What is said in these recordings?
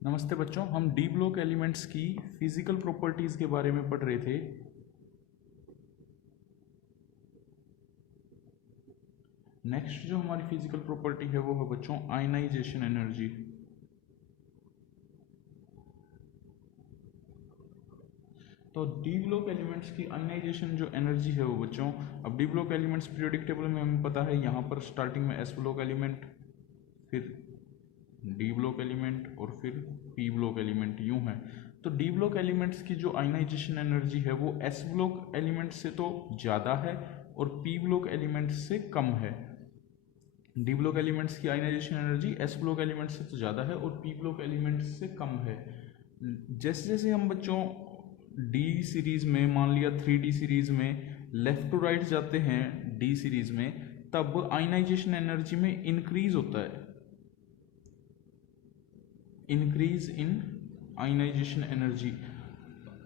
नमस्ते बच्चों, हम डी ब्लॉक एलिमेंट्स की फिजिकल प्रॉपर्टीज के बारे में पढ़ रहे थे। नेक्स्ट जो हमारी फिजिकल प्रॉपर्टी है वो है बच्चों आयनाइजेशन एनर्जी। तो डी ब्लॉक एलिमेंट्स की आयनाइजेशन जो एनर्जी है वो बच्चों, अब D block elements periodic table में हमें पता है, यहाँ पर स्टार्टिंग में एस ब्लॉक एलिमेंट, फिर डी ब्लॉक एलिमेंट और फिर पी ब्लॉक एलिमेंट यूं है। तो डी ब्लॉक एलिमेंट्स की जो आयनाइजेशन एनर्जी है वो एस ब्लॉक एलिमेंट से तो ज़्यादा है और पी ब्लॉक एलिमेंट से कम है। डी ब्लॉक एलिमेंट्स की ionization energy S block element से तो ज़्यादा है और पी ब्लॉक एलिमेंट से कम है। जैसे जैसे हम बच्चों डी सीरीज़ में, मान लिया 3D सीरीज़ में लेफ़्ट टू राइट जाते हैं डी सीरीज़ में, तब आयनाइजेशन एनर्जी में इंक्रीज होता है, increase in ionization energy.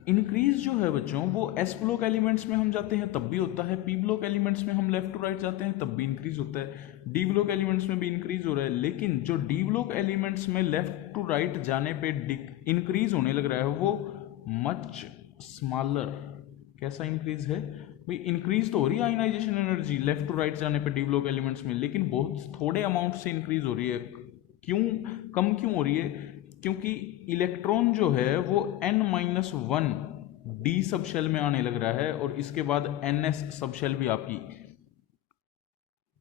Increase जो है बच्चों वो एस ब्लॉक एलिमेंट्स में हम जाते हैं तब भी होता है, पी ब्लॉक एलिमेंट्स में हम लेफ्ट टू राइट जाते हैं तब भी इंक्रीज होता है, डी ब्लॉक एलिमेंट्स में भी इंक्रीज हो रहा है। लेकिन जो डी ब्लॉक एलिमेंट्स में लेफ्ट टू राइट जाने पे इंक्रीज होने लग रहा है वो मच स्मॉलर। कैसा इंक्रीज है भाई? इंक्रीज तो हो रही है ionization energy left to right जाने पे डी ब्लॉक एलिमेंट्स में, लेकिन बहुत थोड़े अमाउंट से इंक्रीज हो रही है। क्यों कम क्यों हो रही है? क्योंकि इलेक्ट्रॉन जो है वो n-1 डी सब शेल में आने लग रहा है और इसके बाद ns सब शेल भी आपकी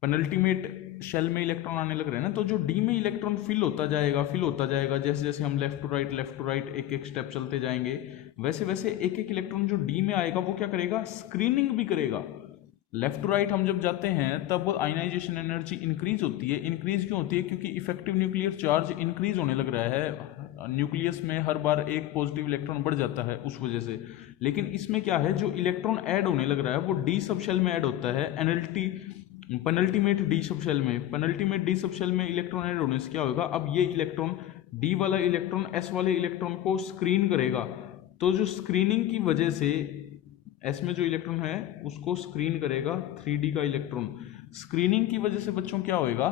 पेनल्टीमेट शेल में इलेक्ट्रॉन आने लग रहे हैं ना। तो जो डी में इलेक्ट्रॉन फिल होता जाएगा, जैसे जैसे हम लेफ्ट टू राइट एक एक स्टेप चलते जाएंगे, वैसे वैसे एक एक इलेक्ट्रॉन जो डी में आएगा वो क्या करेगा? स्क्रीनिंग भी करेगा। लेफ्ट टू राइट हम जब जाते हैं तब आयनाइजेशन एनर्जी इंक्रीज होती है। इंक्रीज क्यों होती है? क्योंकि इफेक्टिव न्यूक्लियर चार्ज इंक्रीज होने लग रहा है, न्यूक्लियस में हर बार एक पॉजिटिव इलेक्ट्रॉन बढ़ जाता है उस वजह से। लेकिन इसमें क्या है, जो इलेक्ट्रॉन ऐड होने लग रहा है वो डी सब शेल में ऐड होता है, NLT penultimate D subshell में। पेनल्टीमेट डी सब शेल में इलेक्ट्रॉन ऐड होने से क्या होगा, अब ये इलेक्ट्रॉन डी वाला इलेक्ट्रॉन एस वाले इलेक्ट्रॉन को स्क्रीन करेगा। तो जो स्क्रीनिंग की वजह से एस में जो इलेक्ट्रॉन है उसको स्क्रीन करेगा 3D का इलेक्ट्रॉन। स्क्रीनिंग की वजह से बच्चों क्या होएगा,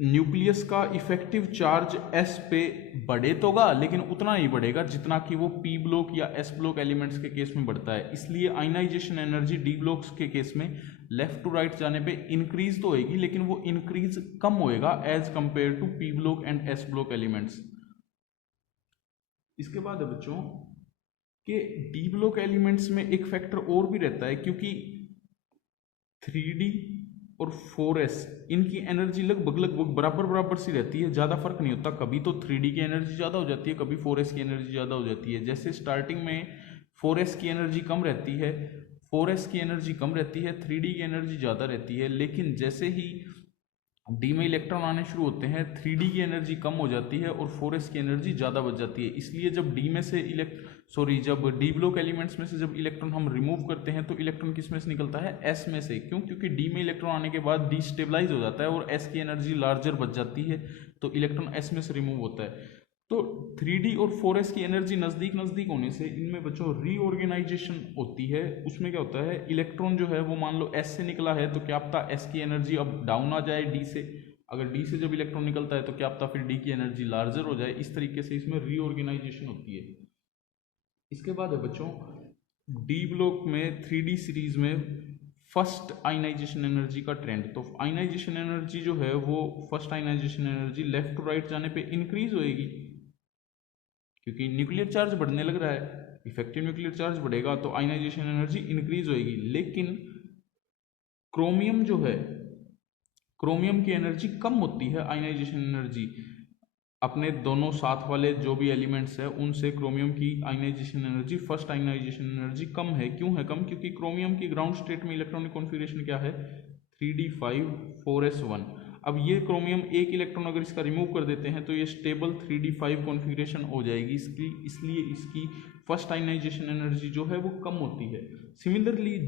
न्यूक्लियस का इफेक्टिव चार्ज एस पे बढ़े तोगा, लेकिन उतना नहीं बढ़ेगा जितना कि वो पी ब्लॉक या एस ब्लॉक एलिमेंट्स के केस में बढ़ता है। इसलिए आयनाइजेशन एनर्जी डी ब्लॉक्स के केस में लेफ्ट टू राइट जाने पे इंक्रीज तो होएगी, लेकिन वो इंक्रीज कम होएगा as compare to P block and S block elements. इसके बाद है बच्चों कि डी ब्लॉक एलिमेंट्स में एक फैक्टर और भी रहता है, क्योंकि 3D और 4s इनकी एनर्जी लगभग लगभग बराबर बराबर सी रहती है, ज़्यादा फर्क नहीं होता। कभी तो 3D की एनर्जी ज़्यादा हो जाती है, कभी 4s की एनर्जी ज़्यादा हो जाती है। जैसे स्टार्टिंग में 4s की एनर्जी कम रहती है, 4s की एनर्जी कम रहती है, 3D की एनर्जी ज़्यादा रहती है। लेकिन जैसे ही डी में इलेक्ट्रॉन आने शुरू होते हैं 3D की एनर्जी कम हो जाती है और 4s की एनर्जी ज़्यादा बच जाती है। इसलिए जब डी में से जब डी ब्लॉक एलिमेंट्स में से जब इलेक्ट्रॉन हम रिमूव करते हैं तो इलेक्ट्रॉन किस में से निकलता है? एस में से। क्यों? क्योंकि डी में इलेक्ट्रॉन आने के बाद डी स्टेबलाइज हो जाता है और एस की एनर्जी लार्जर बच जाती है, तो इलेक्ट्रॉन एस में से रिमूव होता है। तो 3D और 4s की एनर्जी नज़दीक नज़दीक होने से इनमें बच्चों रीऑर्गेनाइजेशन होती है। उसमें क्या होता है, इलेक्ट्रॉन जो है वो मान लो S से निकला है तो क्या पता S की एनर्जी अब डाउन आ जाए D से। अगर D से जब इलेक्ट्रॉन निकलता है तो क्या पता फिर D की एनर्जी लार्जर हो जाए। इस तरीके से इसमें रीऑर्गेनाइजेशन होती है। इसके बाद है बच्चों D ब्लॉक में 3D सीरीज में फर्स्ट आयनाइजेशन एनर्जी का ट्रेंड। तो आयनाइजेशन एनर्जी जो है वो first ionization energy left to right जाने पे इंक्रीज होएगी, क्योंकि न्यूक्लियर चार्ज बढ़ने लग रहा है। इफेक्टिव न्यूक्लियर चार्ज बढ़ेगा तो आयनाइजेशन एनर्जी इंक्रीज होएगी। लेकिन क्रोमियम जो है, क्रोमियम की एनर्जी कम होती है आयनाइजेशन एनर्जी। अपने दोनों साथ वाले जो भी एलिमेंट्स है उनसे क्रोमियम की ionization energy, first ionization energy कम है। क्यों है कम? क्योंकि क्रोमियम की ग्राउंड स्टेट में इलेक्ट्रॉनिक कॉन्फ़िगरेशन क्या है? 3d5 4s1। अब ये क्रोमियम एक इलेक्ट्रॉन अगर इसका रिमूव कर देते हैं तो ये स्टेबल 3d5 कॉन्फ़िगरेशन हो जाएगी। इसलिए इसकी फर्स्ट आयनाइजेशन एनर्जी जो है वो कम होती है। सिमिलरली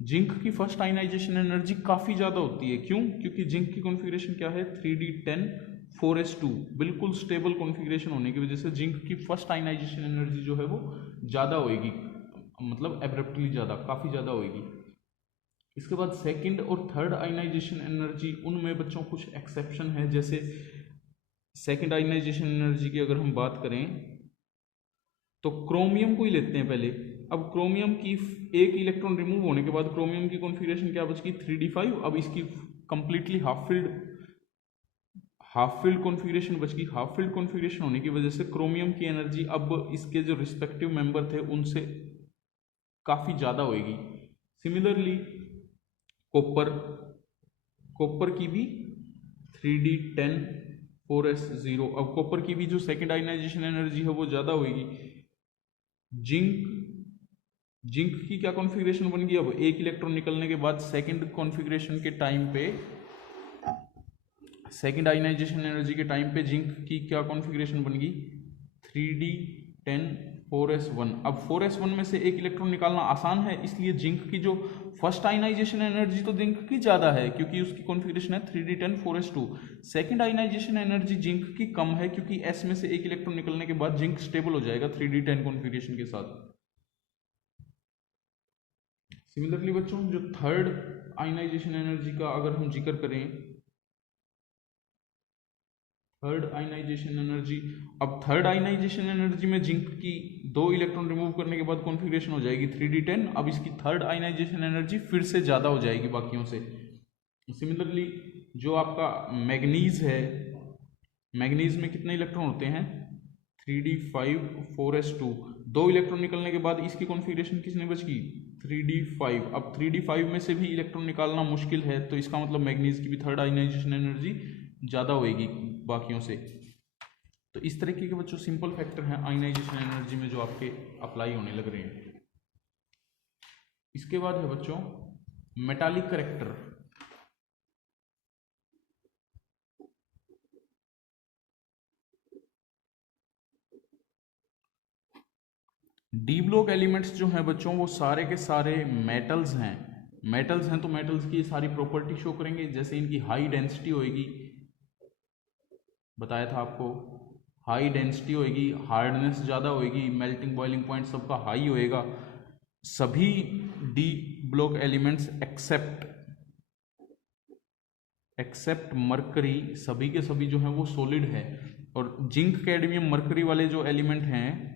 जिंक की फर्स्ट आयनाइजेशन एनर्जी काफ़ी ज़्यादा होती है। क्यों? क्योंकि जिंक की कॉन्फ़िगरेशन क्या है? 3d10 4s2, बिल्कुल स्टेबल कॉन्फ़िगरेशन होने की वजह से जिंक की फर्स्ट आयनाइजेशन एनर्जी जो है वो ज़्यादा होएगी, मतलब एब्रप्टली ज़्यादा, काफ़ी ज़्यादा होएगी। इसके बाद सेकंड और थर्ड आयनाइजेशन एनर्जी, उनमें बच्चों कुछ एक्सेप्शन है। जैसे सेकेंड आयनाइजेशन एनर्जी की अगर हम बात करें तो क्रोमियम को ही लेते हैं पहले। अब क्रोमियम की एक इलेक्ट्रॉन रिमूव होने के बाद क्रोमियम की कॉन्फ़िगरेशन क्या बच गई 3d5। अब इसकी कंप्लीटली हाफ फील्ड कॉन्फ़िगरेशन बच गई। हाफ फील्ड कॉन्फ़िगरेशन होने की वजह से क्रोमियम की एनर्जी अब इसके जो रिस्पेक्टिव मेंबर थे उनसे काफ़ी ज़्यादा होगी। सिमिलरली कॉपर कॉपर की भी 3d10 4s0। अब कॉपर की भी जो सेकेंड आयनाइजेशन एनर्जी है वो ज़्यादा होगी। जिंक की क्या कॉन्फ़िगरेशन बन गई, अब एक इलेक्ट्रॉन निकलने के बाद सेकेंड कॉन्फ़िगरेशन के टाइम पे, सेकेंड आयनाइजेशन एनर्जी के टाइम पे जिंक की क्या कॉन्फ़िगरेशन बन गई 3d10 4s1। अब 4s1 में से एक इलेक्ट्रॉन निकालना आसान है, इसलिए जिंक की जो फर्स्ट आयनाइजेशन एनर्जी तो जिंक की ज़्यादा है क्योंकि उसकी कॉन्फ़िगरेशन है 3d10 4s2। Second ionization energy zinc की कम है क्योंकि s में से एक इलेक्ट्रॉन निकलने के बाद जिंक स्टेबल हो जाएगा 3d10 कॉन्फ़िगरेशन के साथ। सिमिलरली बच्चों जो थर्ड आयनाइजेशन एनर्जी का अगर हम जिक्र करें, थर्ड आयनाइजेशन एनर्जी, अब थर्ड आयनाइजेशन एनर्जी में जिंक की 2 इलेक्ट्रॉन रिमूव करने के बाद कॉन्फ़िगरेशन हो जाएगी 3d10। अब इसकी थर्ड आयनाइजेशन एनर्जी फिर से ज़्यादा हो जाएगी बाकियों से। सिमिलरली जो आपका मैग्नीज है, मैग्नीज में कितने इलेक्ट्रॉन होते हैं 3d5 4s2। 2 इलेक्ट्रॉन निकलने के बाद इसकी कॉन्फ़िगरेशन किसने बच गई 3d5। अब 3d5 में से भी इलेक्ट्रॉन निकालना मुश्किल है, तो इसका मतलब मैग्नीज की भी थर्ड आयनाइजेशन एनर्जी ज़्यादा होएगी बाकियों से। तो इस तरीके के बच्चों सिंपल फैक्टर हैं आयनाइजेशन एनर्जी में जो आपके अप्लाई होने लग रहे हैं। इसके बाद है बच्चों metallic character. D block elements जो हैं बच्चों वो सारे के सारे मेटल्स हैं। मेटल्स हैं तो मेटल्स की सारी प्रॉपर्टी शो करेंगे, जैसे इनकी हाई डेंसिटी होएगी, बताया था आपको, हाई डेंसिटी होएगी, हार्डनेस ज़्यादा होएगी, मेल्टिंग बॉइलिंग पॉइंट सबका हाई होएगा। सभी D block elements except mercury, सभी के सभी जो हैं वो सॉलिड है। और जिंक कैडमियम मरकरी वाले जो एलिमेंट हैं,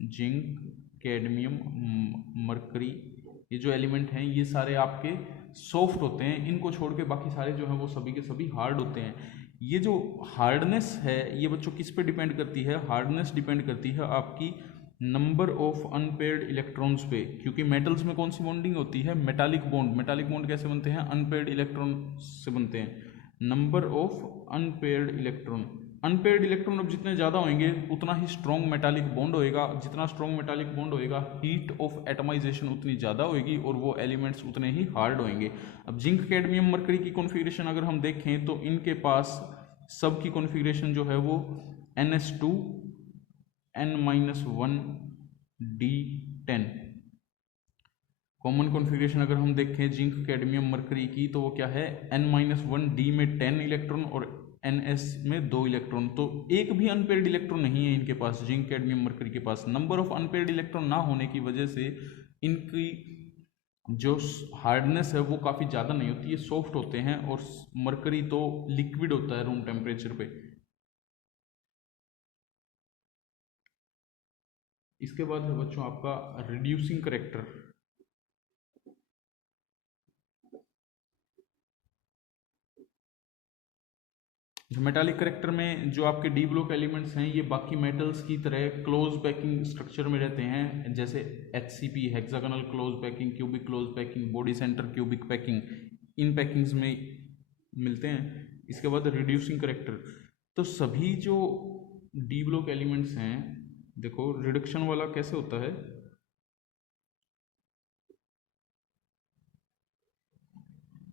जिंक कैडमियम मरकरी, ये जो एलिमेंट हैं ये सारे आपके सॉफ्ट होते हैं। इनको छोड़ के बाकी सारे जो हैं वो सभी के सभी हार्ड होते हैं। ये जो हार्डनेस है ये बच्चों किस पे डिपेंड करती है, हार्डनेस डिपेंड करती है आपकी नंबर ऑफ अनपेयर्ड इलेक्ट्रॉन्स पे। क्योंकि मेटल्स में कौन सी बॉन्डिंग होती है, मेटालिक बॉन्ड। मेटालिक बॉन्ड कैसे बनते हैं, अनपेयर्ड इलेक्ट्रॉन से बनते हैं। Number of unpaired electron, unpaired electron अब जितने ज़्यादा होंगे उतना ही स्ट्रॉन्ग मेटालिक बॉन्ड होएगा। जितना स्ट्रॉन्ग मेटालिक बॉन्ड होएगा हीट ऑफ एटमाइजेशन उतनी ज़्यादा होएगी और वो एलिमेंट्स उतने ही हार्ड होंगे। अब जिंक कैडमियम मरकरी की कॉन्फ़िगरेशन अगर हम देखें तो इनके पास सब की कॉन्फ़िगरेशन जो है वो NS2 N-1 D10। Common configuration अगर हम देखें जिंक कैडमियम मरकरी की तो वो क्या है N-1 D में 10 इलेक्ट्रॉन और NS में 2 इलेक्ट्रॉन। तो एक भी अनपेयर्ड इलेक्ट्रॉन नहीं है इनके पास, जिंक कैडमियम मरकरी के पास। नंबर ऑफ अनपेयर्ड इलेक्ट्रॉन ना होने की वजह से इनकी जो हार्डनेस है वो काफ़ी ज़्यादा नहीं होती, ये सॉफ्ट होते हैं। और मरकरी तो लिक्विड होता है रूम टेम्परेचर पे। इसके बाद है बच्चों आपका रिड्यूसिंग करेक्टर। मेटालिक करेक्टर में जो आपके डी ब्लॉक एलिमेंट्स हैं ये बाकी मेटल्स की तरह क्लोज पैकिंग स्ट्रक्चर में रहते हैं, जैसे HCP hexagonal close packing, cubic close packing, body centre cubic packing, इन पैकिंग्स में मिलते हैं। इसके बाद रिड्यूसिंग करेक्टर, तो सभी जो डी ब्लॉक एलिमेंट्स हैं, देखो रिडक्शन वाला कैसे होता है,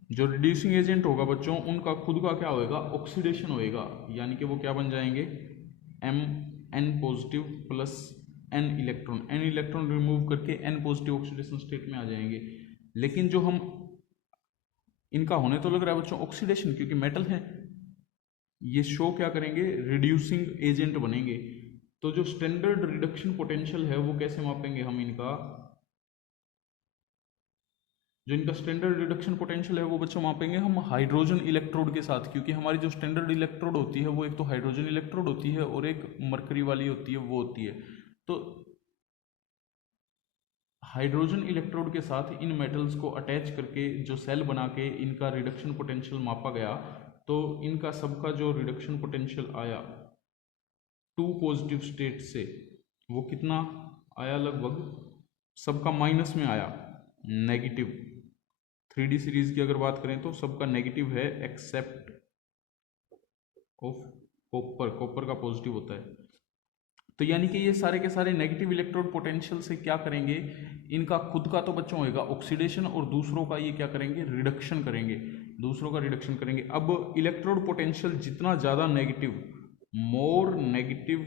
जो रिड्यूसिंग एजेंट होगा बच्चों उनका खुद का क्या होएगा, ऑक्सीडेशन होएगा। यानी कि वो क्या बन जाएंगे Mn positive plus n electron, n electron remove करके n पॉजिटिव ऑक्सीडेशन स्टेट में आ जाएंगे। लेकिन जो हम इनका होने तो लग रहा है बच्चों ऑक्सीडेशन, क्योंकि मेटल है, ये शो क्या करेंगे, रिड्यूसिंग एजेंट बनेंगे। तो जो स्टैंडर्ड रिडक्शन पोटेंशियल है वो कैसे मापेंगे हम इनका, जो इनका स्टैंडर्ड रिडक्शन पोटेंशियल है वो बच्चों मापेंगे हम हाइड्रोजन इलेक्ट्रोड के साथ, क्योंकि हमारी जो स्टैंडर्ड इलेक्ट्रोड होती है वो एक तो हाइड्रोजन इलेक्ट्रोड होती है और एक मरकरी वाली होती है, वो होती है। तो हाइड्रोजन इलेक्ट्रोड के साथ इन मेटल्स को अटैच करके जो सेल बना के इनका रिडक्शन पोटेंशियल मापा गया, तो इनका सबका जो रिडक्शन पोटेंशियल आया 2 पॉजिटिव स्टेट से, वो कितना आया, लगभग सबका माइनस में आया, नेगेटिव। 3D सीरीज की अगर बात करें तो सबका नेगेटिव है एक्सेप्ट ऑफ कॉपर, कॉपर का पॉजिटिव होता है। तो यानी कि ये सारे के सारे नेगेटिव इलेक्ट्रोड पोटेंशियल से क्या करेंगे, इनका खुद का तो बच्चों होएगा ऑक्सीडेशन, और दूसरों का ये क्या करेंगे, रिडक्शन करेंगे, दूसरों का रिडक्शन करेंगे। अब इलेक्ट्रोड पोटेंशियल जितना ज़्यादा negative, more negative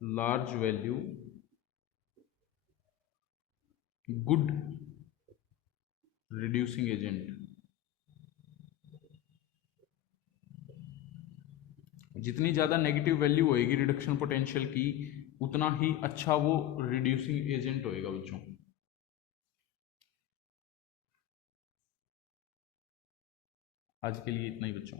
large value good reducing agent, जितनी ज़्यादा नेगेटिव वैल्यू होएगी रिडक्शन पोटेंशियल की, उतना ही अच्छा वो रिड्यूसिंग एजेंट होएगा बच्चों। आज के लिए इतना ही बच्चों।